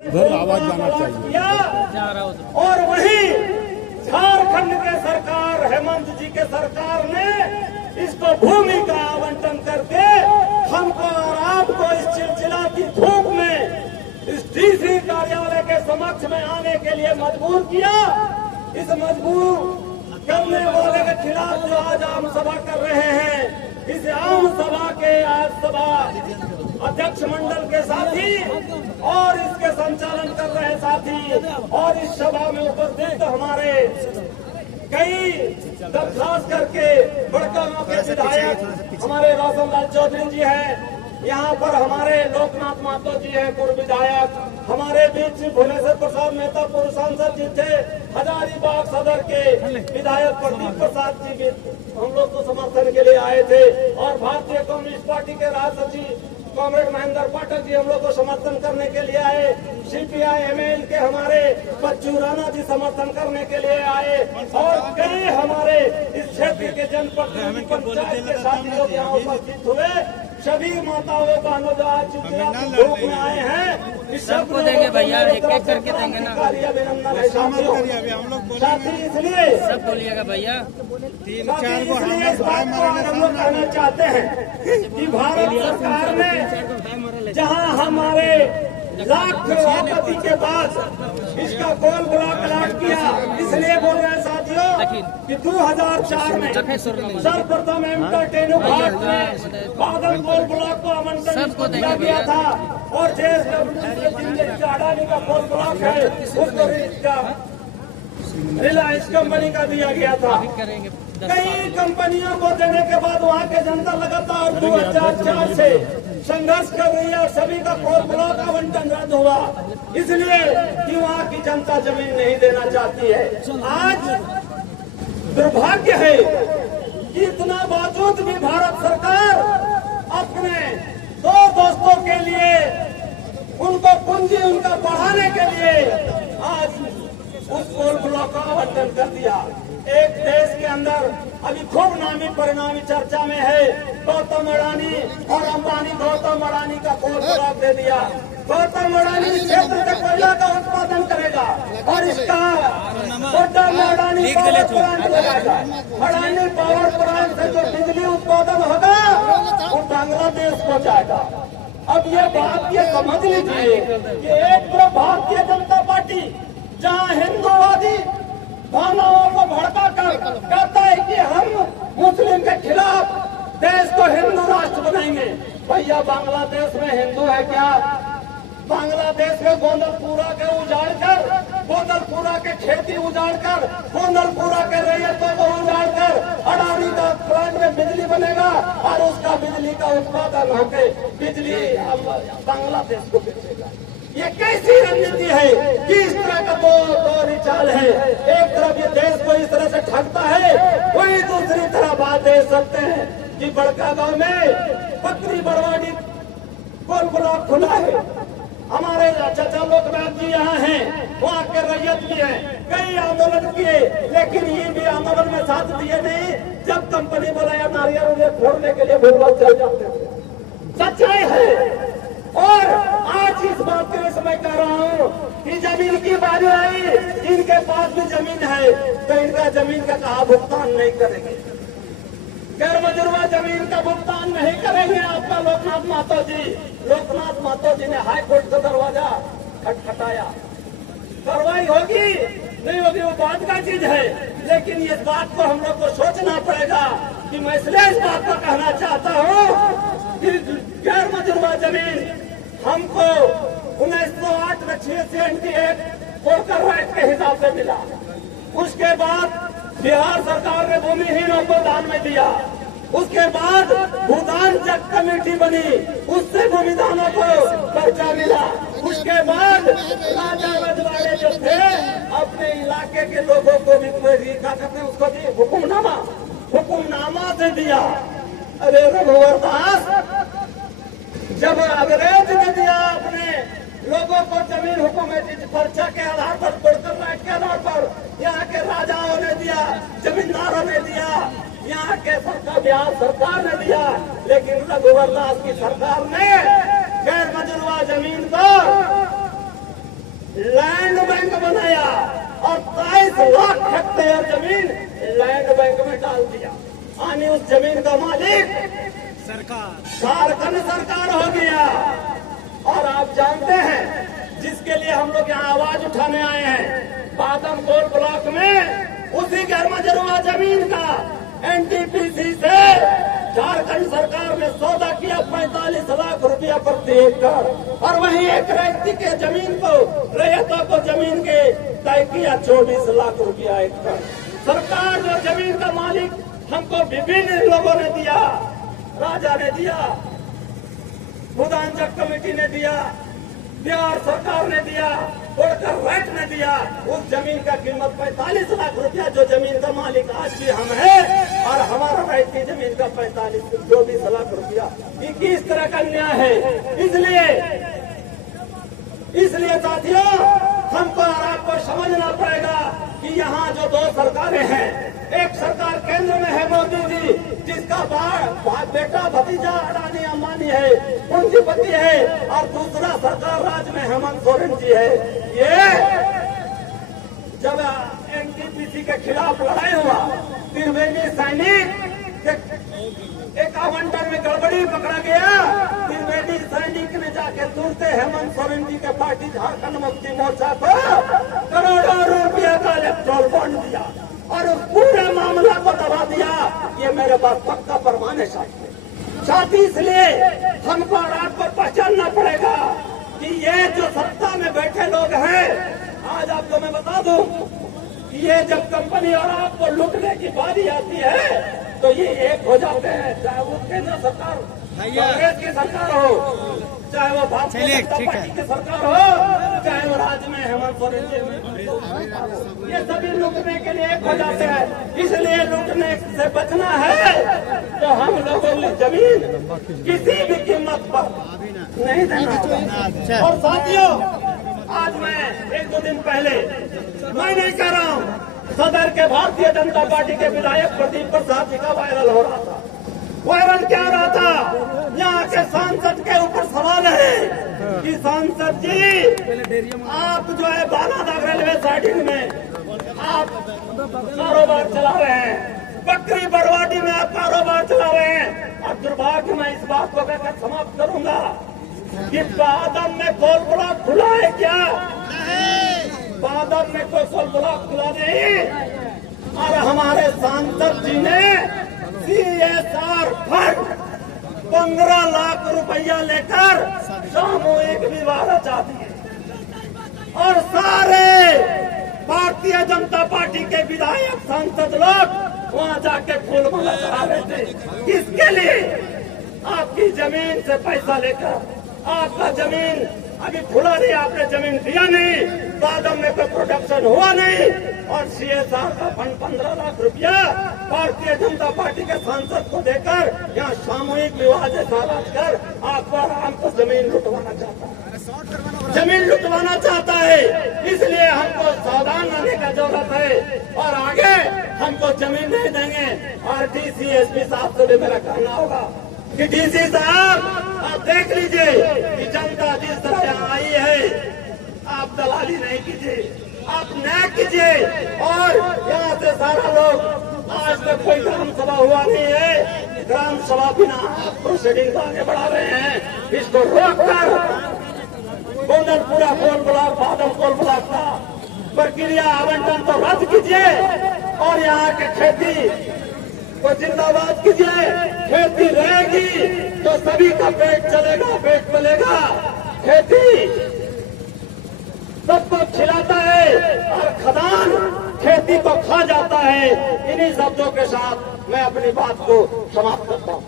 उधर आवाज जाना चाहिए। और वही झारखंड के सरकार हेमंत जी के सरकार ने इसको भूमि का आवंटन करके हमको और आपको इस चिलचिलाती धूप में इस डीसी कार्यालय के समक्ष में आने के लिए मजबूर किया। इस मजबूर करने वाले के खिलाफ जो आज आम सभा कर रहे हैं, इस आम सभा के आज सभा अध्यक्ष मंडल के साथी और इसके संचालन कर रहे साथी और इस सभा में उपस्थित हमारे कई खास करके बड़कागांव के विधायक हमारे रोशन लाल चौधरी जी हैं, यहाँ पर हमारे लोकनाथ महतो जी हैं पूर्व विधायक, हमारे बीच भुवनेश्वर प्रसाद मेहता पूर्व सांसद जी थे, हजारीबाग सदर के विधायक प्रदीप प्रसाद जी भी हम लोग को समर्थन के लिए आए थे और भारतीय कम्युनिस्ट पार्टी के राज्य सचिव कॉमरेड महेंद्र पाठक जी हम लोग को समर्थन करने के लिए आए, सीपीआई एमएल के हमारे बच्चू राणा जी समर्थन करने के लिए आए और कई हमारे इस क्षेत्र के जनप्रतिनिधि पंचायत के साथी लोग यहाँ उपस्थित हुए। सभी माताओं बहनों जो आज चिलचिलाती धूप में आए हैं, सबको देंगे भैया, एक एक करके देंगे ना। अभिनंदन है साथी, इसलिए सब बोलिएगा भैया। इसलिए इस बात को हम लोग कहना चाहते हैं कि भारत सरकार ने जहां हमारे लाख आपत्ति के बाद इसका गोल ब्लॉक अलॉट किया, इसलिए बोल रहे हैं साथियों कि 2004 में सर्वप्रथम एंटरटेनमेंट भारत में बादल गोल ब्लॉक को आवंटन किया गया था और अडानी का गोल ब्लॉक है उसको रिलायंस कंपनी का दिया गया था। कई कंपनियों को देने के बाद वहाँ के जनता लगातार 2004 से संघर्ष कर रही है और सभी का कोल ब्लॉक आवंटन रद्द हुआ, इसलिए कि वहाँ की जनता जमीन नहीं देना चाहती है। आज दुर्भाग्य है कि इतना बावजूद भी भारत सरकार अपने दो दोस्तों के लिए उनको पूंजी उनका बढ़ाने के लिए आज उस कोल ब्लॉक का आवंटन कर दिया। एक देश के अंदर अभी खूब नामी परिणामी चर्चा में है, गौतम अडानी और अंबानी गौतम अडानी का कोल ब्लॉक दे दिया। गौतम अडानी क्षेत्र से कोयला का उत्पादन करेगा और इसका अडानी पावर प्लांट लगाएगा। अडानी पावर प्लांट से जो बिजली उत्पादन होगा वो बांग्लादेश को जाएगा। अब ये बात ये समझ लीजिए कि एक तरफ भारतीय जनता पार्टी जहाँ हिंदूवादी भावनाओं को भड़का कर कहता है कि हम मुस्लिम के खिलाफ देश को हिंदू राष्ट्र बनाएंगे। भैया बांग्लादेश में हिंदू है क्या? बांग्लादेश में गोंदलपुरा के उजाड़ कर, गोंदलपुरा के खेती उजाड़ कर, गोंदलपुरा के रैयतों को उजाड़ कर अडानी का प्लांट में बिजली बनेगा और उसका बिजली का उत्पादन होकर बिजली बांग्लादेश को बेचेगा। ये कैसी रणनीति है कि इस तरह का दो चाल है। एक तरफ ये देश को इस तरह से ठगता है, वही दूसरी तरफ बात दे सकते हैं कि बड़कागांव में पत्री बरवाड़ी कोल ब्लॉक खुला है। हमारे चाचा लोकनाथ जी यहाँ हैं, वहाँ के रैयत भी हैं, कई आंदोलन किए लेकिन ये भी आंदोलन में साथ दिए नहीं। जब कंपनी बुलाया नारियल उन्हें फोड़ने के लिए भूल चल जाते थे। सच्चाई है। और आज इस बात के लिए समय कह रहा हूँ कि जमीन की बारी आई, इनके पास भी जमीन है तो इनका जमीन का कहा भुगतान नहीं करेंगे, गैर मजुरवा जमीन का भुगतान नहीं करेंगे। आपका लोकनाथ महतो जी, लोकनाथ महतो जी ने हाई कोर्ट का दरवाजा खटखटाया। कार्रवाई होगी नहीं होगी वो बात का चीज है, लेकिन इस बात को हम लोग को सोचना पड़ेगा कि मैं इसलिए इस बात को कहना चाहता हूँ कि गैर मजुरवा जमीन हमको 1908 में 6 पोकर राइट के हिसाब से मिला। उसके बाद बिहार सरकार ने भूमिहीनों को दान में दिया। उसके बाद भूदान जग कमेटी बनी, उससे भूमिदानों को पर्चा मिला। उसके बाद राजा रजवाड़े जो थे अपने इलाके के लोगों को भी क्या कहते हैं उसको दी हुकुमनामा से दिया। अरे रघुवर दास, जब अंग्रेज ने दिया अपने लोगों को जमीन हुकूमती पर्चा के आधार पर, पोर्टल राइट के आधार पर, यहाँ के राजाओं ने दिया, जमींदारों ने दिया, यहाँ के सरकार बिहार सरकार ने दिया, लेकिन रघुवर दास की सरकार ने गैर मजुरवा जमीन को 22 लाख हेक्टेयर जमीन लैंड बैंक में डाल दिया। यानी उस जमीन का मालिक झारखंड सरकार हो गया। और आप जानते हैं जिसके लिए हम लोग यहाँ आवाज उठाने आए हैं, बादमकोट ब्लॉक में उसी गर्मजरुआ जमीन का एनटीपीसी से झारखंड सरकार ने सौदा किया 45 लाख रुपया प्रति एकड़। और वहीं एक व्यक्ति के जमीन को रैयतों को जमीन के तय किया 24 लाख रुपया एकड़। सरकार जो जमीन का मालिक हमको विभिन्न लोगों ने दिया, राजा ने दिया, भूदांचक कमेटी ने दिया, बिहार सरकार ने दिया, होल्कर राइट ने दिया। उस जमीन का कीमत 45 लाख रुपया, जो जमीन का मालिक आज भी हम है, और हमारा राइट की जमीन का 24 लाख रुपया। ये किस तरह का न्याय है? इसलिए साथियों, हमको और आपको समझना पड़ेगा कि यहाँ जो दो सरकारें हैं, एक सरकार केंद्र में है मोदी जी, जिसका बेटा भतीजा अडानी अंबानी है, पूंजीपति है, और दूसरा सरकार राज्य में हेमंत सोरेन जी है। ये जब एनटीपीसी के खिलाफ लड़ाई हुआ, त्रिवेणी सैनिक एक आवंटन में गड़बड़ी पकड़ा गया। त्रिवेणी सैनिक ने जाके तुरंत हेमंत सोरेन जी के पार्टी झारखंड मुक्ति मोर्चा को करोड़ों रुपया का इलेक्ट्रोल बॉन्ड दिया और उस पूरे मामला को दबा दिया। ये मेरे पास पक्का प्रमाण है साथी। इसलिए हमको और आपको पहचानना पड़ेगा कि ये जो सत्ता में बैठे लोग हैं, आज आपको मैं बता दूं कि ये जब कंपनी और आपको लूटने की बारी आती है तो ये एक हो जाते हैं, चाहे वो केंद्र सरकार कांग्रेस की सरकार हो, चाहे वो भारतीय जनता पार्टी की सरकार हो, चाहे वो राज्य में हेमंत सोरेन जी, ये सभी लूटने के लिए एक हो जाते हैं। इसलिए लूटने से बचना है तो हम लोगों ने जमीन किसी भी कीमत पर नहीं देना होगा। और साथियों, आज मैं 1-2 दिन पहले, मैं नहीं कह रहा हूँ, सदर के भारतीय जनता पार्टी के विधायक प्रदीप प्रसाद जी का वायरल हो रहा था। वायरल क्या हो रहा था? यहाँ के सांसद के ऊपर सवाल है कि सांसद जी, आप जो है बालाघाट रेलवे साइडिंग में आप कारोबार चला रहे हैं, बकरी बरवाडी में आप कारोबार चला रहे हैं। और दुर्भाग्य मैं इस बात को कहकर समाप्त करूंगा कि बादम में कोल ब्लॉक खुला है क्या? बादम में कोई कोल ब्लॉक खुला नहीं। और हमारे सांसद जी ने CSR फंड 15 लाख रुपया लेकर सामूहिक विवाह रचा दिए और सारे भारतीय जनता पार्टी के विधायक सांसद लोग वहां जाके फूल माला चढ़ा रहे थे। किसके लिए? आपकी जमीन से पैसा लेकर। आपका जमीन अभी खुला नहीं, आपने जमीन दिया नहीं, बादम में कोई प्रोडक्शन हुआ नहीं, और CSR का फंड 15 लाख रुपया भारतीय जनता पार्टी के सांसद को देकर यहाँ सामूहिक विवाह जैसा कर आपको हमको जमीन लुटवाना चाहता है, जमीन लुटवाना चाहता है। इसलिए हमको सावधान रहने का जरूरत है और आगे हमको जमीन नहीं देंगे। और DC SP साहब से भी मेरा कहना होगा कि DC साहब, आप देख लीजिए कि जनता जिस तरह यहाँ आई है, आप दलाली नहीं कीजिए, आप न्याय कीजिए। और यहाँ से सारा लोग, आज तक कोई ग्राम सभा हुआ नहीं है, ग्राम सभा बिना प्रोसीडिंग आगे बढ़ा रहे हैं। इसको रोककर Gondalpura coal block, बादम coal block का प्रक्रिया आवंटन तो रद्द कीजिए और यहाँ की खेती को जिंदाबाद कीजिए। खेती रहेगी तो सभी का पेट चलेगा, पेट मिलेगा। खेती सबको खिलाता है और खदान खेती को खा जाता है। इन्हीं शब्दों के साथ मैं अपनी बात को समाप्त करता हूँ।